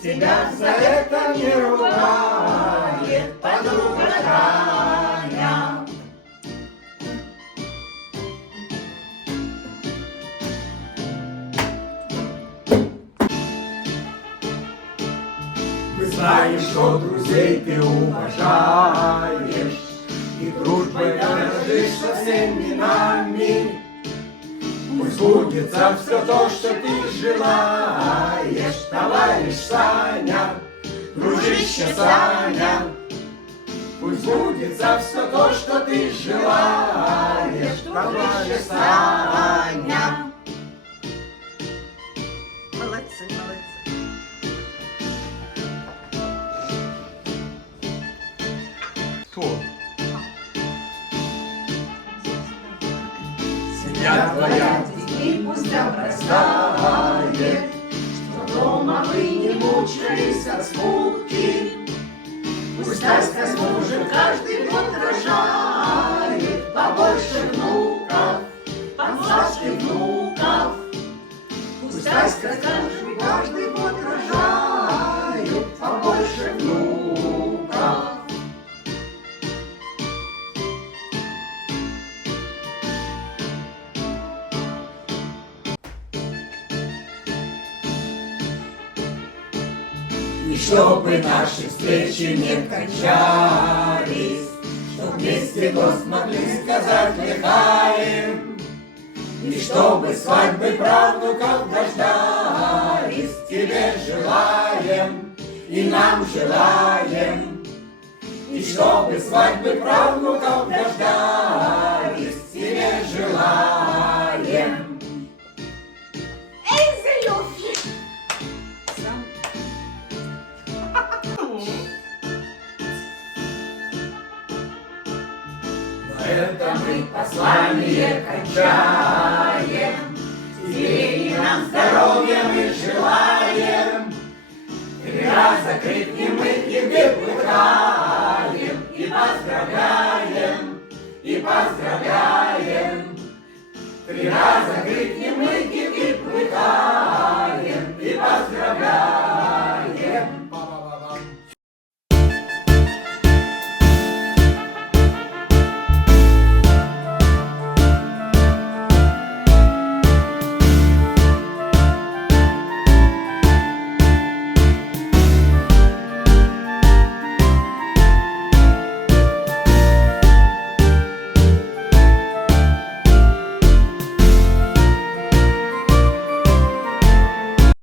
Пусть тебя за это не ругает подруга Таня. Мы знаем, что друзей ты уважаешь, и дружбой дорожишь со всеми нами. Пусть сбудется все то, что ты желаешь, товарищ Саня, дружище Саня. Пусть сбудется все то, что ты желаешь, товарищ Саня. Молодцы, молодцы. Кто? Семья твоя Детей пусть обрастает, что дома вы не мучились от скуки. Пусть Таська с мужем каждый год рожает побольше внуков, Сашки внуков. Пусть Таська с мужем каждый год рожает побольше внуков. И чтобы наши встречи не кончались, чтоб вместе тост могли сказать лихаем, и чтобы свадьбы правнуков дождались, тебе желаем, и нам желаем. И чтобы свадьбы правнуков дождались, тебе желаем. Эй, Зелёвки! На этом мы послание кончаем, тебе и нам здоровья мы желаем. 3 раза крикнем мы и выплываем, и поздравляем, и поздравляем. 3 раза крикнем мы и выплываем.